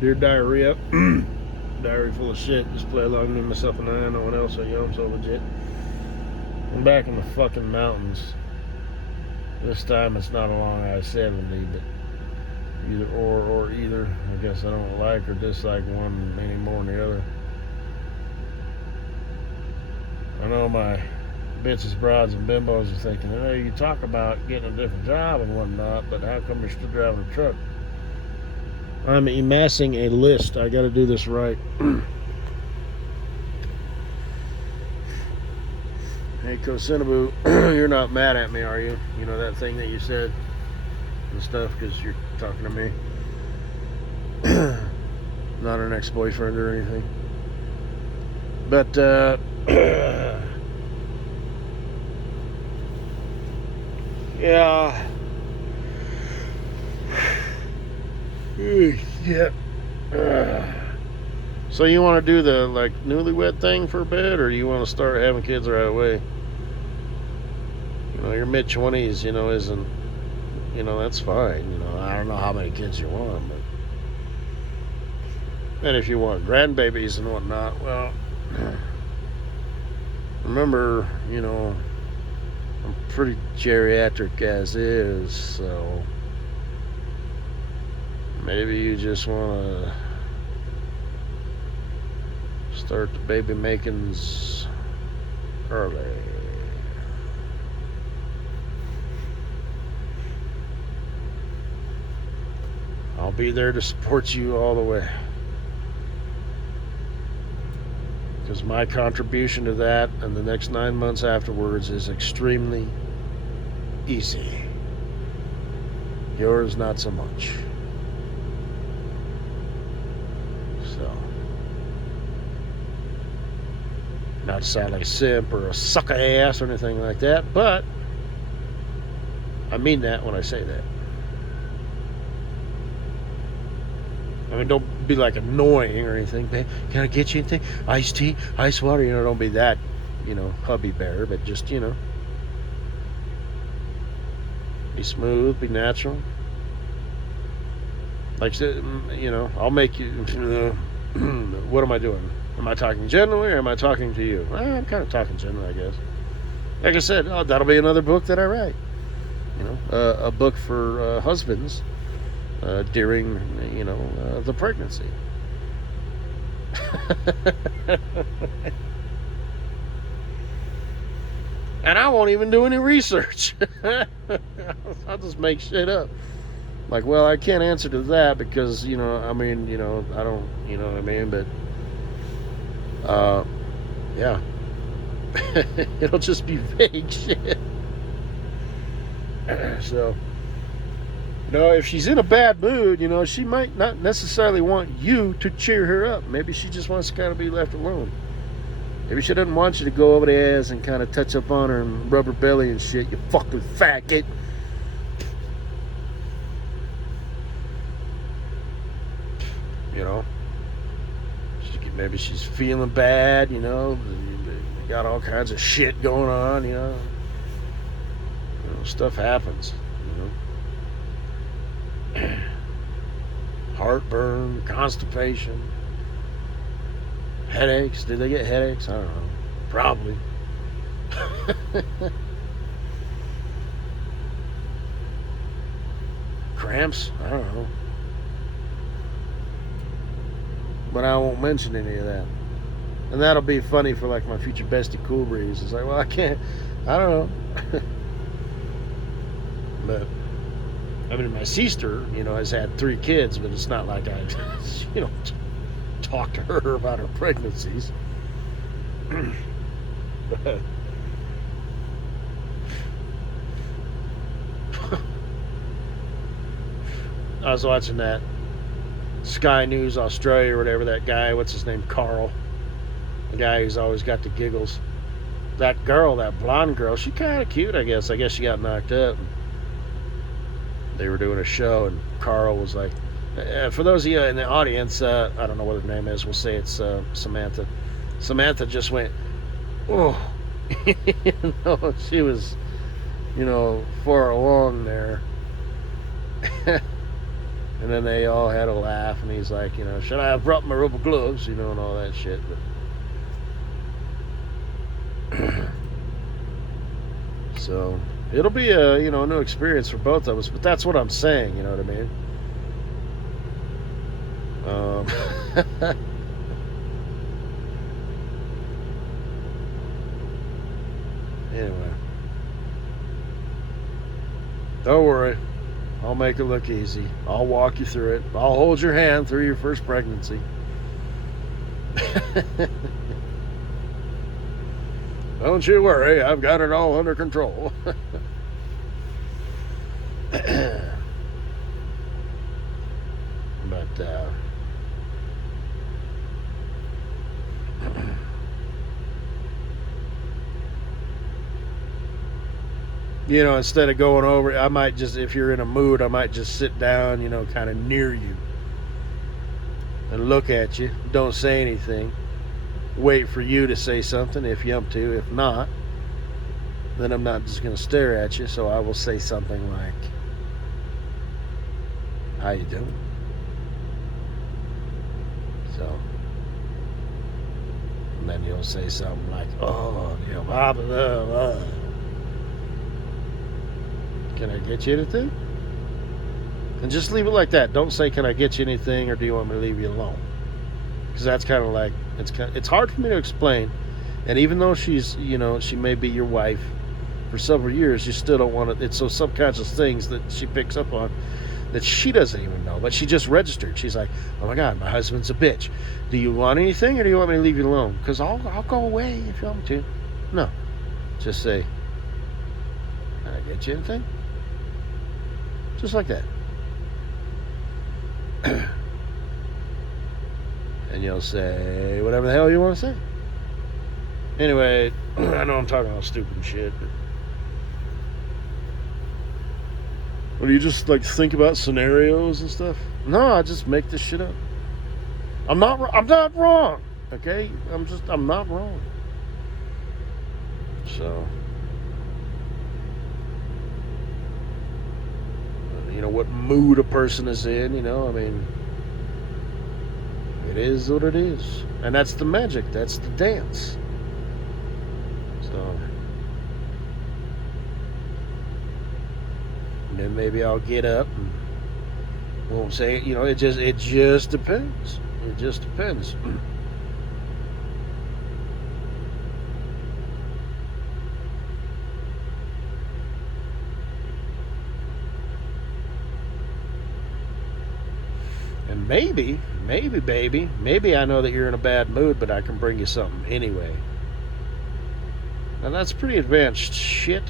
Dear diarrhea. Diary full of shit. Just play along with myself and I. No one else. I'm so legit. I'm back in the fucking mountains. This time it's not along I-70, but either or either. I guess I don't like or dislike one any more than the other. I know my bitches, broads, and bimbos are thinking, hey, you talk about getting a different job and whatnot, but how come you're still driving a truck? I'm amassing a list. I gotta do this right. Hey, Kosinaboo, you're not mad at me, are you? You know that thing that you said and stuff because you're talking to me? Not an ex-boyfriend or anything. But, yeah. Yeah. So you want to do the like newlywed thing for a bit, or do you want to start having kids right away? You know, your mid 20s, you know, isn't, you know, that's fine. You know, I don't know how many kids you want, but and if you want grandbabies and whatnot, well, remember, you know, I'm pretty geriatric as is, so maybe you just want to start the baby makings early. I'll be there to support you all the way. Because my contribution to that and the next 9 months afterwards is extremely easy. Yours, not so much. So, not to sound like a simp or a sucker ass or anything like that, but I mean that when I say that. I mean, don't be like annoying or anything. Can I get you anything? Iced tea, ice water, you know, don't be that, you know, hubby bear, but just, you know, be smooth, be natural. Like, you know, I'll make you, what am I doing? Am I talking generally or am I talking to you? Well, I'm kind of talking generally, I guess. Like I said, that'll be another book that I write. You know, a book for husbands during, you know, the pregnancy. And I won't even do any research. I'll just make shit up. Like, well, I can't answer to that because, you know, I mean, you know, I don't, you know what I mean? But, yeah. It'll just be vague shit. So, you know, if she's in a bad mood, you know, she might not necessarily want you to cheer her up. Maybe she just wants to kind of be left alone. Maybe she doesn't want you to go over the ass and kind of touch up on her and rub her belly and shit. You fucking faggot. You know, maybe she's feeling bad, you know, got all kinds of shit going on, you know. Stuff happens, you know. Heartburn, constipation, headaches. Did they get headaches? I don't know. Probably. Cramps? I don't know. But I won't mention any of that. And that'll be funny for like my future bestie Cool Breeze. It's like, well, I can't, I don't know. But I mean, my sister, you know, has had 3 kids, but it's not like I, you know, talk to her about her pregnancies. But I was watching that Sky News Australia or whatever, that guy, what's his name, Carl, the guy who's always got the giggles. That girl, that blonde girl, she kind of cute, I guess. I guess she got knocked up. They were doing a show, and Carl was like, for those of you in the audience, I don't know what her name is, we'll say it's Samantha. Samantha just went, oh, you know, she was, you know, far along there. And then they all had a laugh, and he's like, should I have brought my rubber gloves, and all that shit. But so it'll be a new experience for both of us. But that's what I'm saying. You know what I mean? Anyway, don't worry. I'll make it look easy. I'll walk you through it. I'll hold your hand through your first pregnancy. Don't you worry, I've got it all under control. But instead of going over, I might just, if you're in a mood, I might just sit down, kind of near you and look at you. Don't say anything. Wait for you to say something if you want to. If not, then I'm not just going to stare at you. So I will say something like, how you doing? So, and then you'll say something like, oh, blah, blah, blah. Can I get you anything? And just leave it like that. Don't say, can I get you anything, or do you want me to leave you alone? Because that's kind of like, it's hard for me to explain. And even though she's, she may be your wife for several years, you still don't want to, it's those subconscious things that she picks up on that she doesn't even know, but she just registered. She's like, oh my God, my husband's a bitch. Do you want anything, or do you want me to leave you alone? Because I'll go away if you want me to. No. Just say, can I get you anything? Just like that. And you'll say whatever the hell you want to say. Anyway, I know I'm talking all stupid shit, but what do you just like think about scenarios and stuff? No, I just make this shit up. I'm not wrong. Okay? I'm not wrong. So what mood a person is in, I mean, it is what it is. And that's the magic. That's the dance. So, and then maybe I'll get up and won't say it. It just depends. It just depends. And maybe, baby, maybe I know that you're in a bad mood, but I can bring you something anyway. Now that's pretty advanced shit.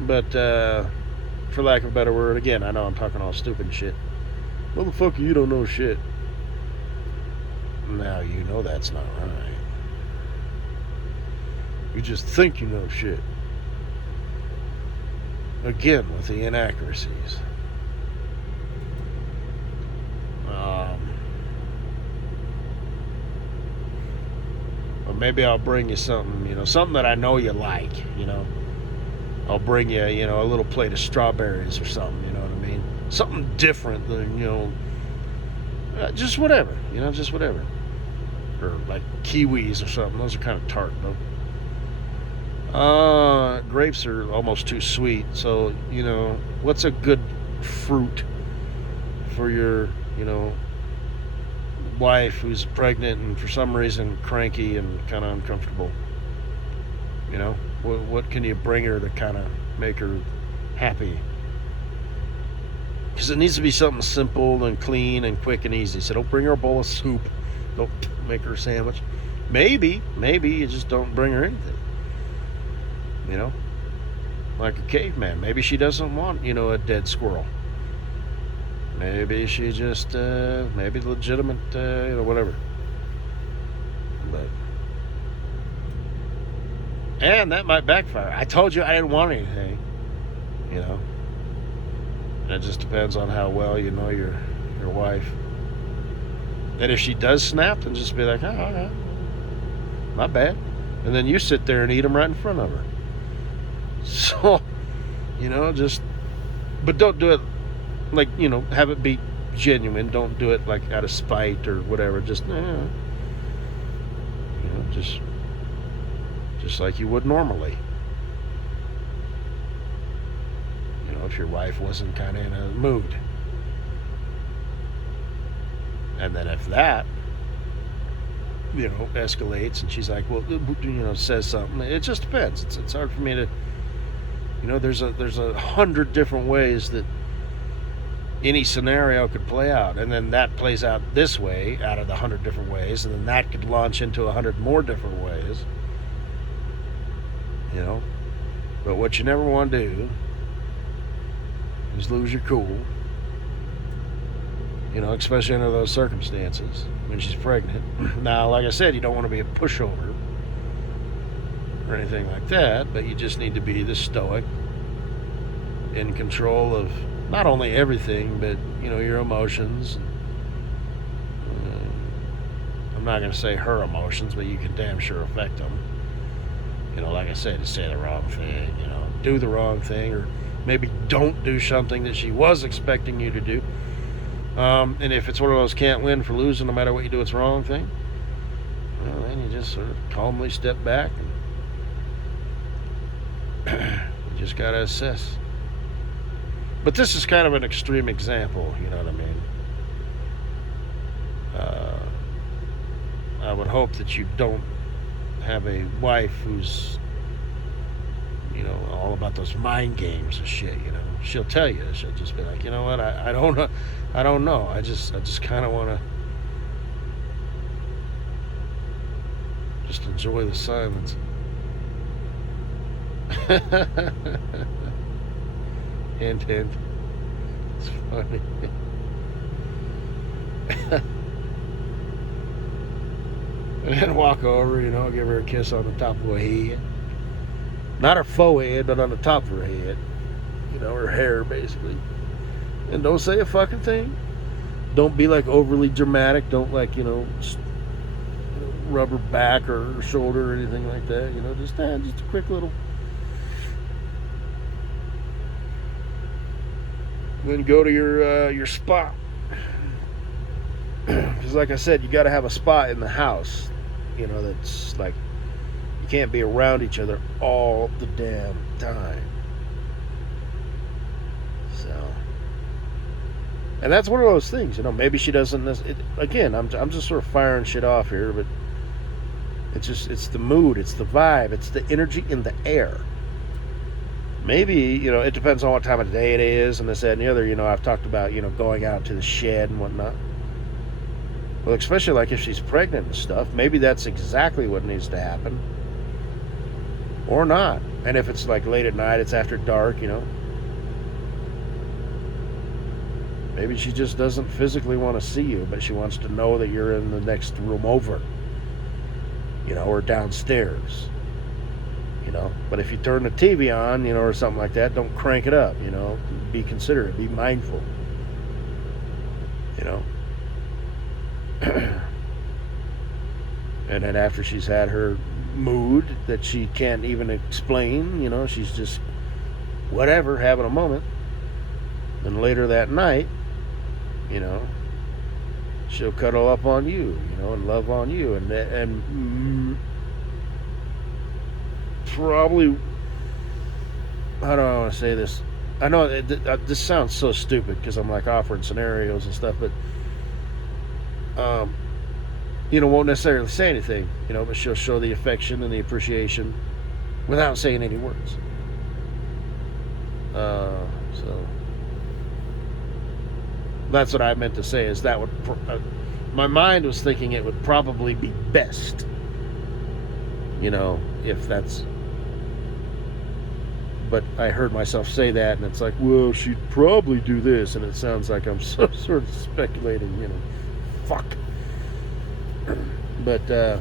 But, for lack of a better word, again, I know I'm talking all stupid shit. Motherfucker, you don't know shit. Now you know that's not right. You just think you know shit. Again, with the inaccuracies. Or maybe I'll bring you something, something that I know you like, I'll bring you, a little plate of strawberries or something, you know what I mean? Something different than, just whatever, just whatever. Or like kiwis or something. Those are kind of tart, though. Grapes are almost too sweet. So, what's a good fruit for your, wife who's pregnant and for some reason cranky and kind of uncomfortable? What can you bring her to kind of make her happy? Because it needs to be something simple and clean and quick and easy. So don't bring her a bowl of soup. Don't make her a sandwich. Maybe you just don't bring her anything. Like a caveman. Maybe she doesn't want, a dead squirrel. Maybe she just, maybe legitimate, whatever. But, and that might backfire. I told you I didn't want anything, And it just depends on how well you know your wife. And if she does snap, then just be like, oh, okay. My bad. And then you sit there and eat them right in front of her. So, but don't do it Like, have it be genuine. Don't do it like out of spite or whatever. Just, just like you would normally. If your wife wasn't kind of in a mood. And then if that, escalates and she's like, well, says something, it just depends. It's hard for me to, there's 100 different ways that any scenario could play out, and then that plays out this way out of the 100 different ways, and then that could launch into 100 more different ways. But what you never want to do is lose your cool, especially under those circumstances when she's pregnant. Now, like I said, you don't want to be a pushover or anything like that, but you just need to be the stoic, in control of not only everything, but your emotions. I'm not going to say her emotions, but you can damn sure affect them. Like I said, to say the wrong thing, do the wrong thing, or maybe don't do something that she was expecting you to do. And if it's one of those can't win for losing, no matter what you do, it's wrong thing, well, then you just sort of calmly step back and you just got to assess. But this is kind of an extreme example, you know what I mean? I would hope that you don't have a wife who's, all about those mind games and shit, She'll tell you. She'll just be like, you know what, I don't know. I don't know. I just kind of want to just enjoy the silence. Hint, hint. It's funny. And then walk over, give her a kiss on the top of her head. Not her forehead, but on the top of her head. Her hair, basically. And don't say a fucking thing. Don't be, like, overly dramatic. Don't, like, rub her back or her shoulder or anything like that. Just a quick little... Then go to your spot. Because, like I said, you got to have a spot in the house. That's, like... You can't be around each other all the damn time. So, and that's one of those things, maybe she doesn't, again, I'm just sort of firing shit off here, but it's the mood, it's the vibe, it's the energy in the air. Maybe, it depends on what time of day it is, and this, that, and the other. I've talked about, going out to the shed and whatnot. Well, especially like if she's pregnant and stuff, maybe that's exactly what needs to happen. Or not. And if it's like late at night, it's after dark, Maybe she just doesn't physically want to see you, but she wants to know that you're in the next room over, or downstairs, But if you turn the TV on, or something like that, don't crank it up, Be considerate, be mindful, And then after she's had her mood that she can't even explain, she's just whatever, having a moment. And later that night, she'll cuddle up on you, and love on you, and probably, how do I want to say this? I know this sounds so stupid because I'm like offering scenarios and stuff, but won't necessarily say anything, but she'll show the affection and the appreciation without saying any words. So that's what I meant to say, is that would my mind was thinking it would probably be best, if that's, but I heard myself say that, and it's like, well, she'd probably do this, and it sounds like I'm sort of speculating, fuck. But no,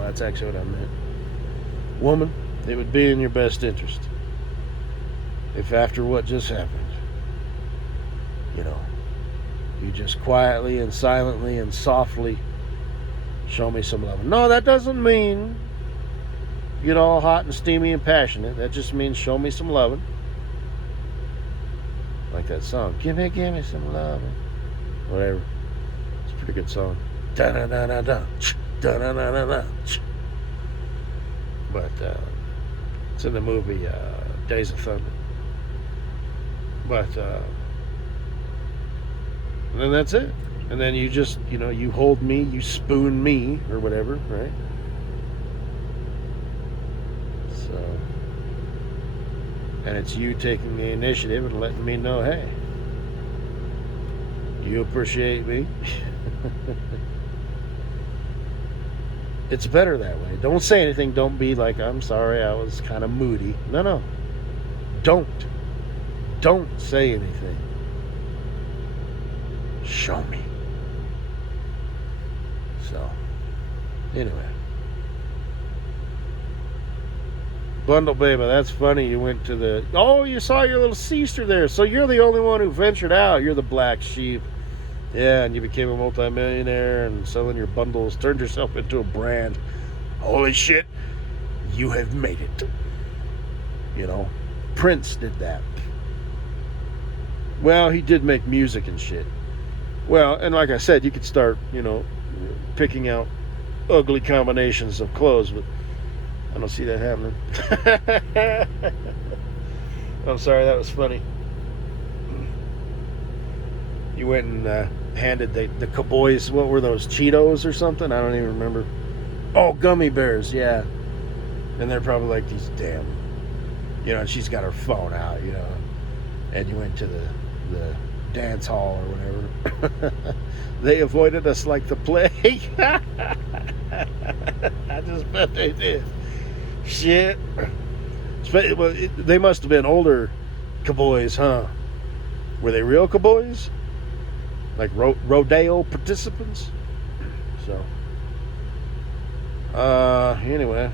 that's actually what I meant. Woman, it would be in your best interest if after what just happened, you just quietly and silently and softly show me some love. No, that doesn't mean get all hot and steamy and passionate. That just means show me some loving. Like, like that song. Give me some love. Whatever. It's a pretty good song. Da da da da da. Da da da da da. But it's in the movie Days of Thunder. But and then that's it. And then you just, you hold me, you spoon me, or whatever, right? So, and it's you taking the initiative and letting me know, hey, you appreciate me. It's better that way. Don't say anything. Don't be like, I'm sorry, I was kind of moody. No. Don't say anything. Show me. So, anyway. Bundle Baby, that's funny. You went to you saw your little sister there. So you're the only one who ventured out. You're the black sheep. Yeah, and you became a multimillionaire and selling your bundles. Turned yourself into a brand. Holy shit. You have made it. Prince did that. Well, he did make music and shit. Well, and like I said, you could start, picking out ugly combinations of clothes, but I don't see that happening. I'm sorry, that was funny. You went and handed the cowboys, what were those, Cheetos or something? I don't even remember. Oh, gummy bears, yeah. And they're probably like these damn, and she's got her phone out, and you went to the dance hall or whatever. They avoided us like the plague. I just bet they did. Shit. Well, they must have been older cowboys, huh? Were they real cowboys? Like rodeo participants? So, anyway.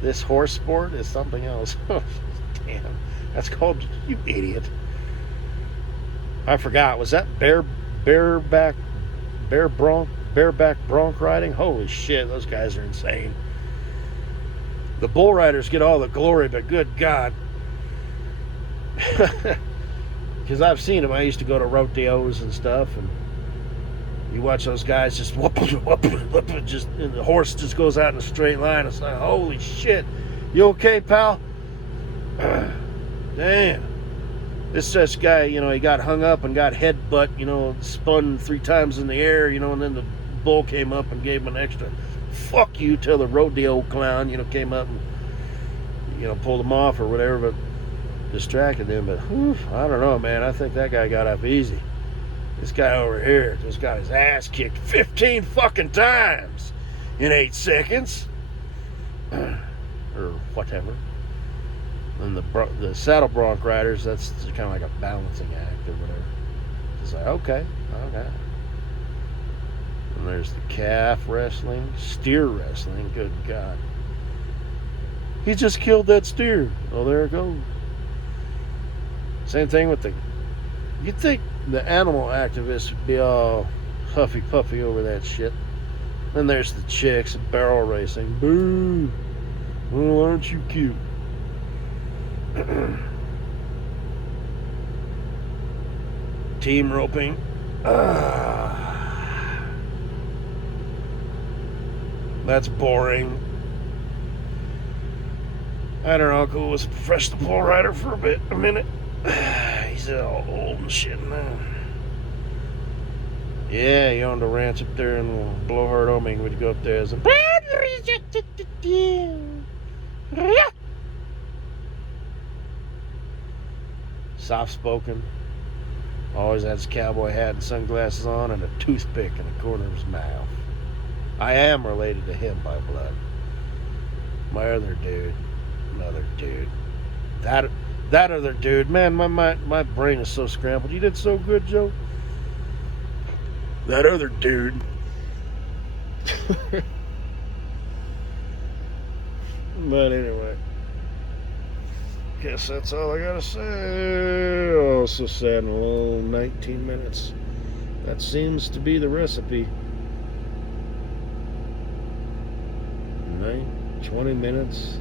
This horse sport is something else. Damn. That's called, you idiot. I forgot. Was that bareback bronc riding? Holy shit, those guys are insane. The bull riders get all the glory, but good God. Because I've seen them. I used to go to rodeos and stuff, and you watch those guys just whoop, just, and the horse just goes out in a straight line. It's like, holy shit. You okay, pal? Damn. This guy, he got hung up and got headbutt, spun 3 times in the air, and then the bull came up and gave him an extra fuck you till the rodeo clown, came up and, pulled him off or whatever, but distracted him. But I don't know, man. I think that guy got up easy. This guy over here just got his ass kicked 15 fucking times in 8 seconds. Or whatever. And the saddle bronc riders, that's kind of like a balancing act or whatever. It's like, okay. And there's the calf wrestling, steer wrestling. Good God. He just killed that steer. Oh, there it goes. Same thing with you'd think the animal activists would be all huffy puffy over that shit. Then there's the chicks at barrel racing. Boo! Well, aren't you cute? Team roping. That's boring. I had an uncle who was a professional bull rider for a minute. He's all old and shit now. Yeah, he owned a ranch up there in Blowhard, Wyoming. Would you go up there as a soft-spoken. Always had his cowboy hat and sunglasses on and a toothpick in the corner of his mouth. I am related to him by blood. My other dude. Another dude. That other dude. Man, my brain is so scrambled. You did so good, Joe. That other dude. But anyway. Guess that's all I gotta say. Oh, so sad. Oh, 19 minutes. That seems to be the recipe. 20 minutes.